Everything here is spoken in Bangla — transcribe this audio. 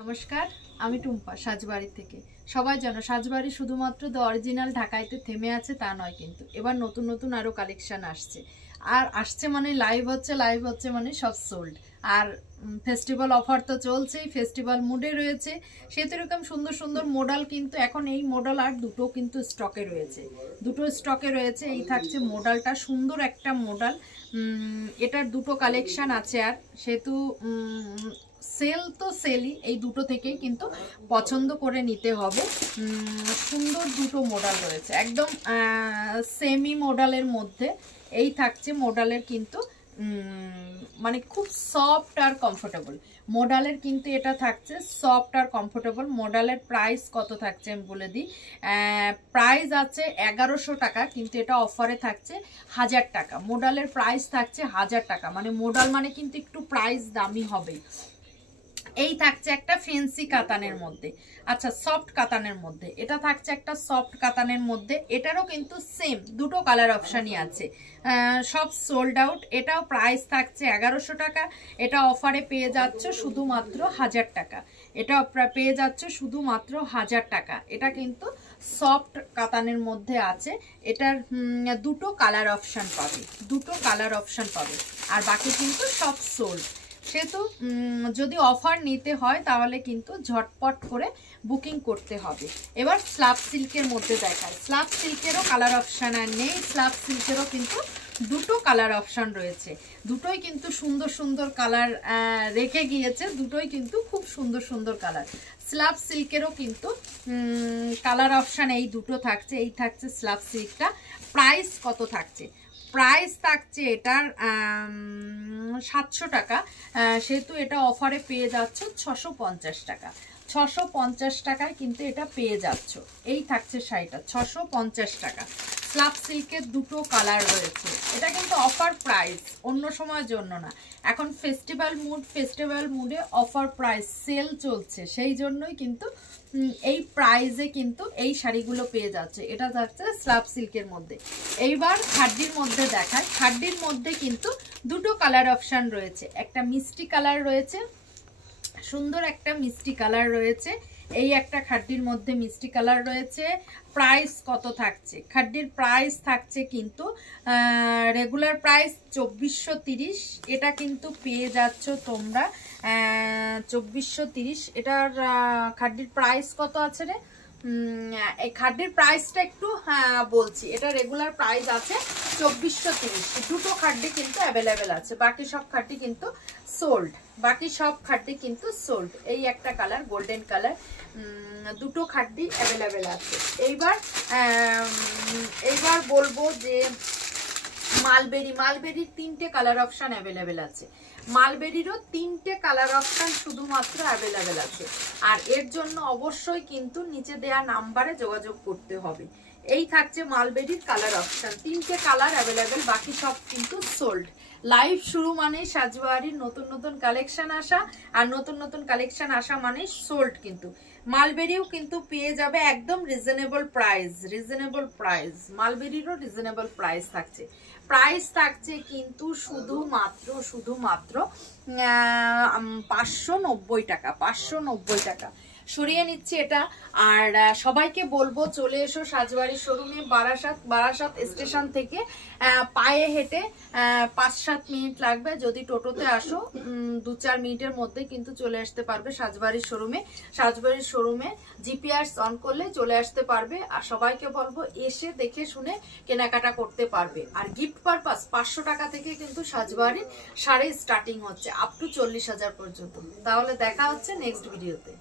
নমস্কার, আমি টুম্পা সাজবাড়ি থেকে। সবাই জানো সাজবাড়ি শুধুমাত্র দ্য অরিজিনাল ঢাকাইতে থেমে আছে তা নয়, কিন্তু এবার নতুন নতুন আরও কালেকশান আসছে। আর আসছে মানে লাইভ হচ্ছে মানে সব সোল্ড। আর ফেস্টিভ্যাল অফার তো চলছেই, ফেস্টিভ্যাল মুডে রয়েছে। সেহেতু এরকম সুন্দর সুন্দর মডেল কিন্তু এখন এই মডেল আর দুটো কিন্তু স্টকে রয়েছে। এই থাকছে মডেলটা, সুন্দর একটা মডেল। এটার দুটো কালেকশান আছে। আর সেহেতু সেল তো সেলই, এই দুটো থেকেই কিন্তু পছন্দ করে নিতে হবে। সুন্দর দুটো মডেল রয়েছে, একদম সেমি মডেলের মধ্যে। এই থাকছে মডেলের কিন্তু মানে খুব সফট আর কমফোর্টেবল মডেলের, কিন্তু এটা থাকছে সফট আর কমফোর্টেবল। মডেলের প্রাইস কত থাকছে আমি বলে দিই। প্রাইস আছে 1100 টাকা, কিন্তু এটা অফারে থাকছে 1000 টাকা। মডেলের প্রাইস থাকছে 1000 টাকা, মানে মডেল মানে কিন্তু একটু প্রাইস দামি হবে। এই থাকছে একটা ফেন্সি কাতানের মধ্যে, আচ্ছা সফট কাতানের মধ্যে। এটা থাকছে একটা সফট কাতানের মধ্যে, এটারও কিন্তু সেম দুটো কালার অপশানই আছে, সব সোল্ড আউট। এটাও প্রাইস থাকছে 1100 টাকা, এটা অফারে পেয়ে যাচ্ছে শুধুমাত্র 1000 টাকা। এটা পেয়ে যাচ্ছে শুধুমাত্র 1000 টাকা। এটা কিন্তু সফট কাতানের মধ্যে আছে। এটার দুটো কালার অপশান পাবে, আর বাকি কিন্তু সব সোল্ড। সেহেতু যদি অফার নিতে হয় তাহলে কিন্তু ঝটপট করে বুকিং করতে হবে। এবার স্ল্যাব সিল্কের মধ্যে দেখায়। স্ল্যাব সিল্কেরও কালার অপশান আর নেই, স্ল্যাব সিল্কেরও কিন্তু দুটো কালার অপশান রয়েছে। দুটোই কিন্তু সুন্দর সুন্দর কালার রেখে গিয়েছে, দুটোই কিন্তু খুব সুন্দর সুন্দর কালার। স্ল্যাব সিল্কেরও কিন্তু কালার অপশান এই দুটো থাকছে। এই থাকছে স্ল্যাব সিল্কটা। প্রাইস কত থাকছে? প্রাইস থাকছে এটার 700 টাকা, সেহেতু এটা অফারে পেয়ে যাচ্ছ 650 টাকা। 650 টাকায় কিন্তু এটা পেয়ে যাচ্ছ। এই থাকছে শাড়িটা 650 টাকা। স্ল্যাব সিল্কের দুটো কালার রয়েছে। এটা কিন্তু অফার প্রাইস, অন্য সময়ের জন্য না। এখন ফেস্টিভ্যাল মুডে অফার প্রাইস সেল চলছে, সেই জন্যই কিন্তু এই প্রাইজে কিন্তু এই শাড়িগুলো পেয়ে যাচ্ছে। এটা যাচ্ছে স্ল্যাব সিল্কের মধ্যে। এইবার খাড্ডির মধ্যে দেখায়। খাড্ডির মধ্যে কিন্তু দুটো কালার অপশান রয়েছে, একটা মিষ্টি কালার রয়েছে, সুন্দর একটা মিষ্টি কালার রয়েছে। এই একটা খাড্ডির মধ্যে মিষ্টি কালার রয়েছে। প্রাইস কত থাকছে? খাড্ডির প্রাইস থাকছে কিন্তু রেগুলার প্রাইস 2430। এটা কিন্তু পেয়ে যাচ্ছ তোমরা 2430। এটার খাড্ডির প্রাইস কত আছে রে? এই খাড্ডির প্রাইসটা একটু বলছি। এটা রেগুলার প্রাইস আছে 2430। দুটো খাড্ডি কিন্তু অ্যাভেলেবেল আছে, বাকি সব খাড্ডি কিন্তু সোল্ড। এই একটা কালার গোল্ডেন কালার, দুটো খাড্ডি অ্যাভেলেবেল আছে। এইবার বলবো যে মালবেরির 3টে কালার অপশান অ্যাভেলেবেল আছে। মালবেরিরও 3টে কালার অপশান শুধুমাত্র অ্যাভেলেবেল আছে। আর এর জন্য অবশ্যই কিন্তু নিচে দেয়া নাম্বারে যোগাযোগ করতে হবে। এই থাকছে মালবেরির কালার অপশান, 3টে কালার অ্যাভেলেবেল, বাকি সব কিন্তু সোল্ড। লাইভ শুরু মানে সাজবাড়ির নতুন নতুন কালেকশন আসা, আর নতুন নতুন কালেকশন আসা মানে সোল্ড। কিন্তু মালবেরিও কিন্তু পেয়ে যাবে একদম রিজনেবল প্রাইস। মালবেরিরও রিজনেবল প্রাইস থাকছে। প্রাইস থাকছে কিন্তু শুধুমাত্র 590 টাকা। সরিয়ে নিচ্ছি এটা। আর সবাইকে বলবো চলে এসো সাজবাড়ির শোরুমে। বারাসাত স্টেশন থেকে পায়ে হেঁটে 5-7 মিনিট লাগবে। যদি টোটোতে আসো 2-4 মিনিটের মধ্যে কিন্তু চলে আসতে পারবে সাজবাড়ির শোরুমে। জিপিআরস অন করলে চলে আসতে পারবে। আর সবাইকে বলবো এসে দেখে শুনে কেনাকাটা করতে পারবে। আর গিফট পারপাস 500 টাকা থেকে কিন্তু সাজবাড়ির শাড়ি স্টার্টিং হচ্ছে আপ টু 40,000 পর্যন্ত। তাহলে দেখা হচ্ছে নেক্সট ভিডিওতে।